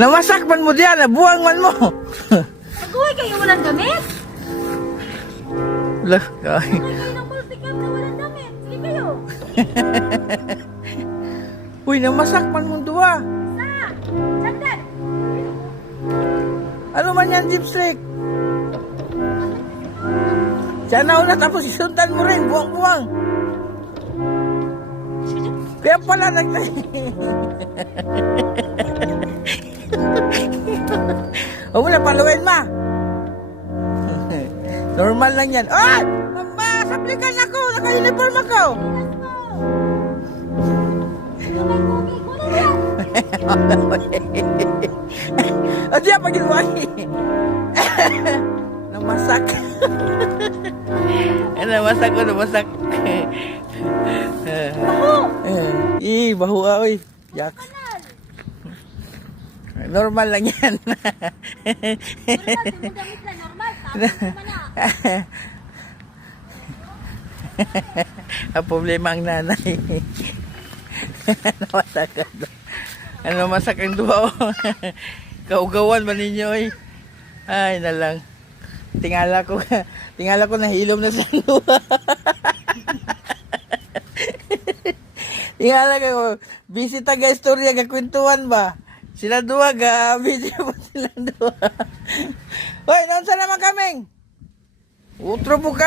Namasak man mo diyan, buwang man mo. Mag-uwi kayo walang damit? Lah, Mag-uwi kayo ng multicam na walang damit. Sige kayo. uy, namasak man mo duwa. Sa! Sandal! Ano man yan, dipstick? Sana una tapos isundan mo rin, buwang-buwang. Kaya pala huwag mo na paluin, ma. Normal lang yan. Ay! Mama, saplikan ako. Naka-uniform ako. O diya, pag-inuwagi. Namasak. Namasak ko, namasak. Baho oy. Yaks. Normal lang yan. Ang problema ang nanay. Namasak. Ano masak ang duwa? Kaugawan ba ninyo eh? Ay na lang. Tingala ko nahilom na sa duwa. Tingala ko, busy taga istorya, kakwentuhan ba? Sila duwa, busy po sila duwa. Hoy, noon sa naman kaming? Utro po ka.